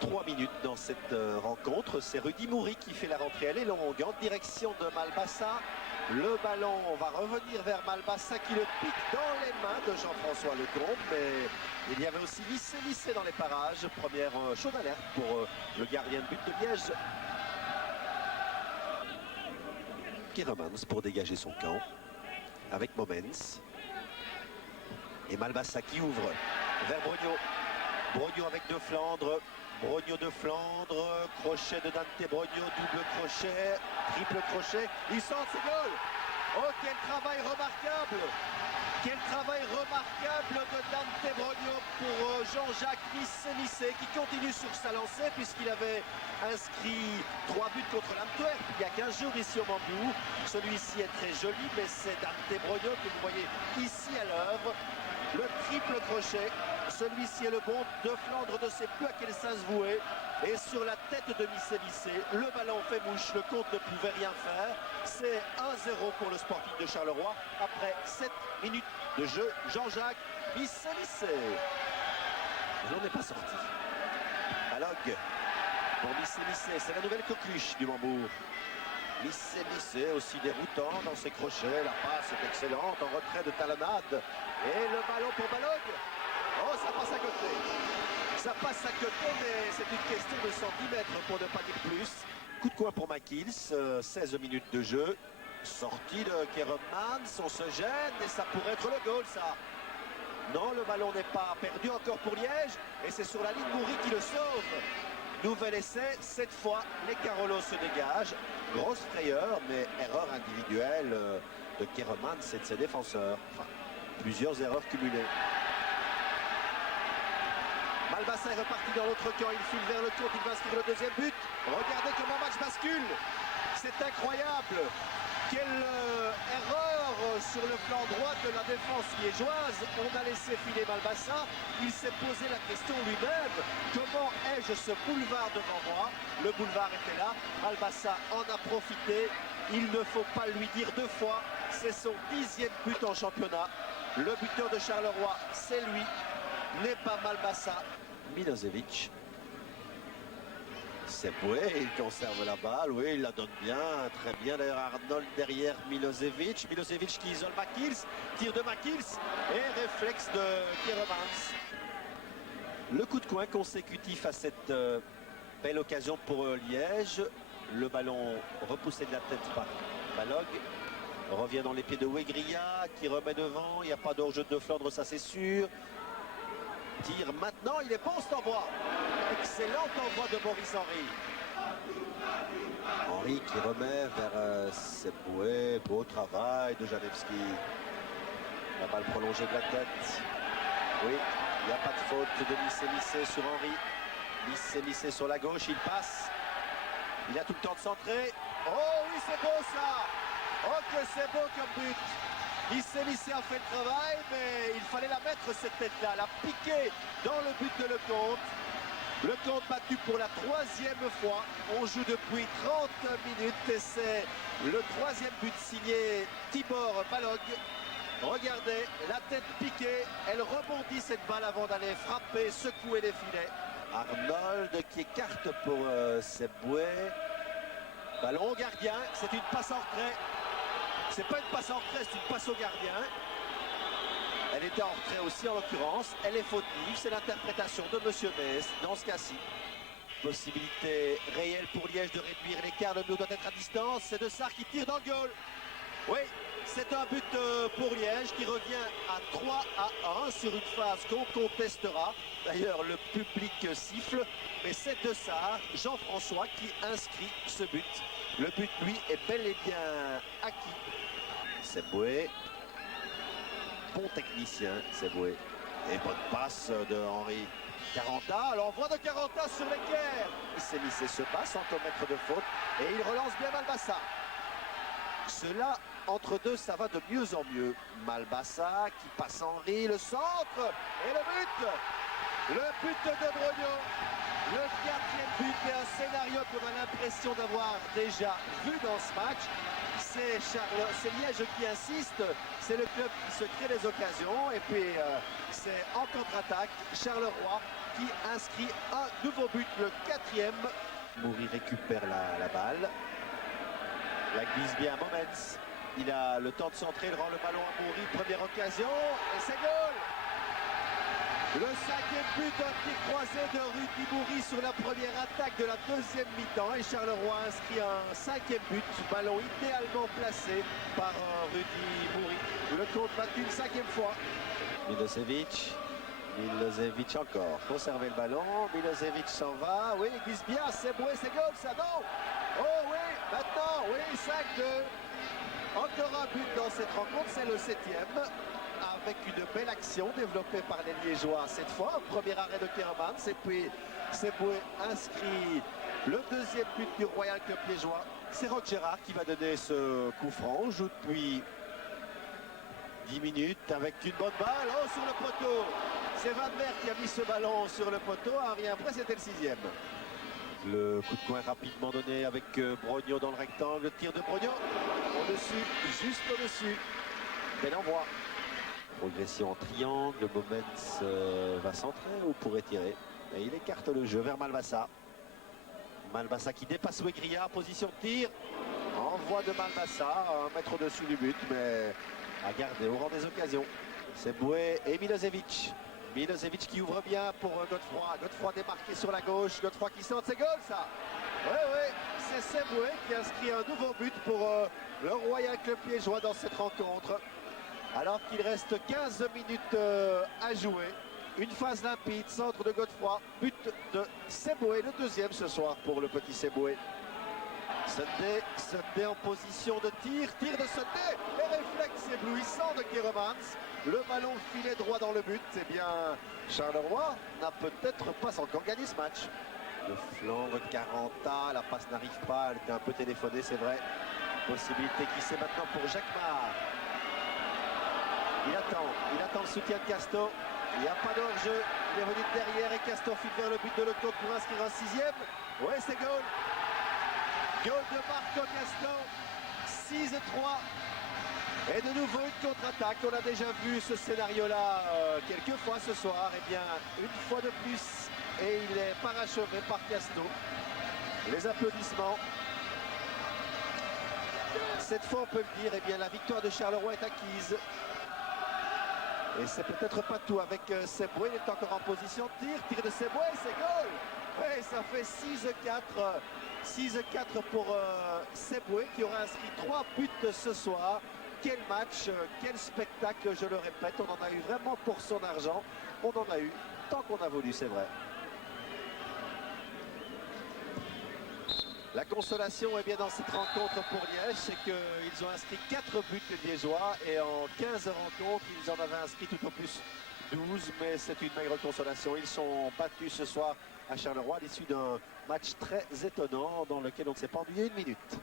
3 minutes dans cette rencontre. C'est Rudy Moury qui fait la rentrée. Elle est longue en direction de Malbassa. Le ballon va revenir vers Malbassa qui le pique dans les mains de Jean-François Lecomte. Mais il y avait aussi Lissé dans les parages. Première chaude alerte pour le gardien de but de Liège. Kieremans pour dégager son camp avec Momens. Et Malbassa qui ouvre vers Brogno. Brogno avec De Flandre. Brogno de Flandre. Crochet de Dante Brogno. Double crochet. Triple crochet. Il sort ce goal. Oh, quel travail remarquable. Quel travail remarquable de Dante Brogno pour Jean-Jacques Missé qui continue sur sa lancée puisqu'il avait inscrit 3 buts contre l'Antwerp il y a 15 jours ici au Mambou. Celui-ci est très joli, mais c'est Dante Brogno que vous voyez ici à l'œuvre. Le triple crochet, celui-ci est le bon. De Flandre ne sait plus à quel sens se vouer. Et sur la tête de Missé, le ballon fait mouche, le compte ne pouvait rien faire. C'est 1-0 pour le Sporting de Charleroi après 7 minutes de jeu. Jean-Jacques Missé. Il n'en est pas sorti. Balog pour Missé, c'est la nouvelle coqueluche du Mambourg. Missé aussi déroutant dans ses crochets. La passe est excellente en retrait de talonnade. Et le ballon pour Balog. Oh, ça passe à côté. Ça passe à côté, mais c'est une question de centimètres pour ne pas dire plus. Coup de coin pour McIls, 16 minutes de jeu. Sortie de Kieremans, on se gêne et ça pourrait être le goal, ça. Non, le ballon n'est pas perdu encore pour Liège. Et c'est sur la ligne Moury qui le sauve. Nouvel essai, cette fois, les Carolos se dégagent. Grosse frayeur, mais erreur individuelle de Kieremans et de ses défenseurs. Enfin, plusieurs erreurs cumulées. Malbassa est reparti dans l'autre camp, il file vers le compte, il va inscrire le deuxième but. Regardez comment le match bascule. C'est incroyable. Quelle erreur sur le flanc droit de la défense liégeoise. On a laissé filer Malbassa. Il s'est posé la question lui-même. Comment ai-je ce boulevard devant moi? Le boulevard était là. Malbassa en a profité. Il ne faut pas lui dire deux fois. C'est son 10e but en championnat. Le buteur de Charleroi, c'est lui. N'est pas Malbassa. Milosevic. C'est Boué, il conserve la balle, oui, il la donne bien, très bien. D'ailleurs, Arnold derrière Milosevic. Milosevic qui isole McIls, tir de McIls et réflexe de Kieremans. Le coup de coin consécutif à cette belle occasion pour Liège. Le ballon repoussé de la tête par Balog. Revient dans les pieds de Wegria qui remet devant. Il n'y a pas d'hors-jeu de Flandre, ça c'est sûr. Tire maintenant, il est bon cet envoi. Excellent envoi de Maurice Henry. Henry qui remet vers Seboué. Beau travail de Janevski. La balle prolongée de la tête. Oui, il n'y a pas de faute de Missé sur Henry. Missé sur la gauche, il passe. Il a tout le temps de centrer. Oh oui, c'est beau ça. Oh que c'est beau comme but. Missé a fait le travail, mais il fallait la mettre cette tête-là, la piquer dans le but de Lecomte. Lecomte battu pour la 3e fois. On joue depuis 30 minutes et c'est le 3e but signé Tibor Balog. Regardez, la tête piquée, elle rebondit cette balle avant d'aller frapper, secouer les filets. Arnold qui écarte pour Seboué. Ballon au gardien, c'est une passe en retrait. C'est pas une passe en retrait, c'est une passe au gardien. Elle était en retrait aussi en l'occurrence. Elle est fautive, c'est l'interprétation de Monsieur Metz dans ce cas-ci. Possibilité réelle pour Liège de réduire l'écart. Le but doit être à distance. C'est De Sarre qui tire dans le goal. Oui, c'est un but pour Liège qui revient à 3-1 sur une phase qu'on contestera. D'ailleurs, le public siffle. Mais c'est De Sarre, Jean-François, qui inscrit ce but. Le but, lui, est bel et bien acquis. C'est Boué. Bon technicien, c'est Boué. Et bonne passe de Henry. Caranta, l'envoi de Caranta sur l'équerre. Missé se passe sans commettre de faute. Et il relance bien Malbassa. Cela, entre deux, ça va de mieux en mieux. Malbassa qui passe Henry, le centre. Et le but. Le but de Brogno. Le 4e but et un scénario qu'on a l'impression d'avoir déjà vu dans ce match. C'est Liège qui insiste, c'est le club qui se crée des occasions et puis c'est en contre-attaque Charleroi qui inscrit un nouveau but, le 4e. Moury récupère la balle. La glisse bien Momens. Il a le temps de centrer, il rend le ballon à Moury. Première occasion et c'est goal. Le 5e but, un pied croisé de Rudy Moury sur la première attaque de la deuxième mi-temps. Et Charleroi inscrit un 5e but. Ballon idéalement placé par Rudy Moury. Le compte battu une 5e fois. Milosevic encore. Conserver le ballon. Milosevic s'en va. Oui, il glisse bien. C'est Boué, c'est goal, ça non. Oh oui, maintenant, oui, 5-2. Encore un but dans cette rencontre, c'est le 7e. Avec une belle action développée par les Liégeois cette fois. Premier arrêt de Kermans. Et puis, Seboué inscrit le 2e but du Royal Club liégeois. C'est Roch Gérard qui va donner ce coup franc. On joue depuis 10 minutes avec une bonne balle. Oh, sur le poteau. C'est Van Mer qui a mis ce ballon sur le poteau. Rien après, c'était le 6e. Le coup de coin rapidement donné avec Brogno dans le rectangle. Le tir de Brogno. Au-dessus, juste au-dessus. Bel envoi. Progression en triangle. Momens va centrer ou pourrait tirer. Et il écarte le jeu vers Malbassa. Malbassa qui dépasse Wegria. Position de tir. Envoi de Malbassa. 1 mètre au-dessus du but, mais à garder au rang des occasions. C'est Boué et Milosevic. Milosevic qui ouvre bien pour Godefroy. Godefroy démarqué sur la gauche. Godefroy qui centre. C'est goal, ça. Oui, c'est Seboué qui inscrit un nouveau but pour le Royal Club liégeois dans cette rencontre. Alors qu'il reste 15 minutes à jouer. Une phase limpide, centre de Godefroy. But de Seboué, le 2e ce soir pour le petit Seboué. Sunday en position de tir. Tir de Sunday. Et réflexe éblouissant de Keremans. Le ballon filé droit dans le but. Eh bien, Charleroi n'a peut-être pas encore gagné ce match. Le flanc de Caranta, la passe n'arrive pas, elle était un peu téléphonée, c'est vrai. Possibilité qui c'est maintenant pour Jacquemart. Il attend le soutien de Casto. Il n'y a pas d'hors-jeu. Il est venu de derrière et Casto file vers le but de l'autre côté pour inscrire un 6e. Ouais, c'est goal. Goal de Marco Casto. 6-3. Et de nouveau une contre-attaque. On a déjà vu ce scénario-là quelques fois ce soir. Et bien, une fois de plus. Et il est parachevé par Casto. Les applaudissements. Cette fois, on peut le dire, eh bien, la victoire de Charleroi est acquise. Et c'est peut-être pas tout avec Seboué. Il est encore en position de tir. Tir de Seboué, c'est goal. Oui, ça fait 6-4. 6-4 pour Seboué qui aura inscrit 3 buts ce soir. Quel match, quel spectacle, je le répète. On en a eu vraiment pour son argent. On en a eu tant qu'on a voulu, c'est vrai. La consolation est bien dans cette rencontre pour Liège, c'est qu'ils ont inscrit 4 buts les Liégeois et en 15 rencontres, ils en avaient inscrit tout au plus 12, mais c'est une maigre consolation. Ils sont battus ce soir à Charleroi à l'issue d'un match très étonnant dans lequel on ne s'est pas ennuyé une minute.